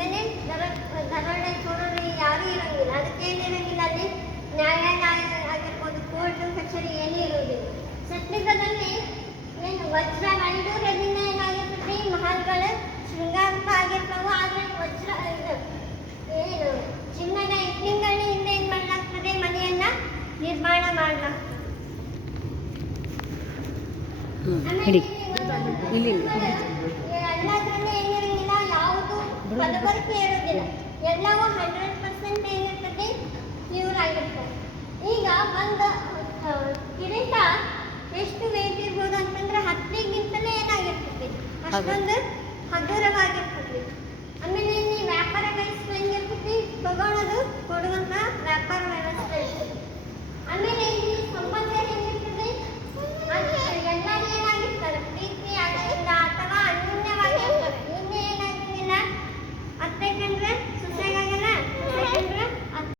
ಆಮೇಲೆ ದರೋಡೆ ಚೋರರು ಯಾರೂ ಇರೋಂಗಿಲ್ಲ. ಅದಕ್ಕೆ ಏನಿರೋಂಗಿಲ್ಲ ಅಲ್ಲಿ, ನ್ಯಾಯಾಲಯ ಆಗಿರ್ಬೋದು, ಕೋರ್ಟ್ ಕಚೇರಿ ಏನೂ ಇರೋದಿಲ್ಲ. ಛತ್ತೀಸ್ಗಢದಲ್ಲಿ ಏನು ವಜ್ರಗಳಿಂದ ಏನಾಗಿರ್ತದೆ, ಮಹಲ್ಗಳ ಶೃಂಗಾರ ಆಗಿರ್ತಾವೆ. ಆದರೆ ವಜ್ರ ಇದು ಏನು ಚಿನ್ನದ ಇಟ್ಟಿಗೆಗಳಿಂದ ಏನು ಮಾಡಲಾಗ್ತದೆ, ಮನೆಯನ್ನ ನಿರ್ಮಾಣ ಮಾಡಲಾಗ್ತದೆ. ಎಲ್ಲದರಲ್ಲೂ ಏನಿರಂಗಿಲ್ಲ, ಯಾವುದು ಮನವರಿಕೆ ಇರೋದಿಲ್ಲ, ಎಲ್ಲವೂ 100% ಏನಿರ್ತದೆ, ಪ್ಯೂರ್ ಆಗಿರ್ತದೆ. ಈಗ ಒಂದು ಕಿರೀಟ ಎಷ್ಟು ವೇಟ್ ಇರ್ಬೋದು ಅಂತಂದ್ರೆ 10ಗಿಂತಲೇ ಏನಾಗಿರ್ತದೆ, ಅಷ್ಟೊಂದು ಹಗುರವಾಗಿರ್ತದೆ. ಆಮೇಲೆ ಇಲ್ಲಿ ವ್ಯಾಪಾರಗಳು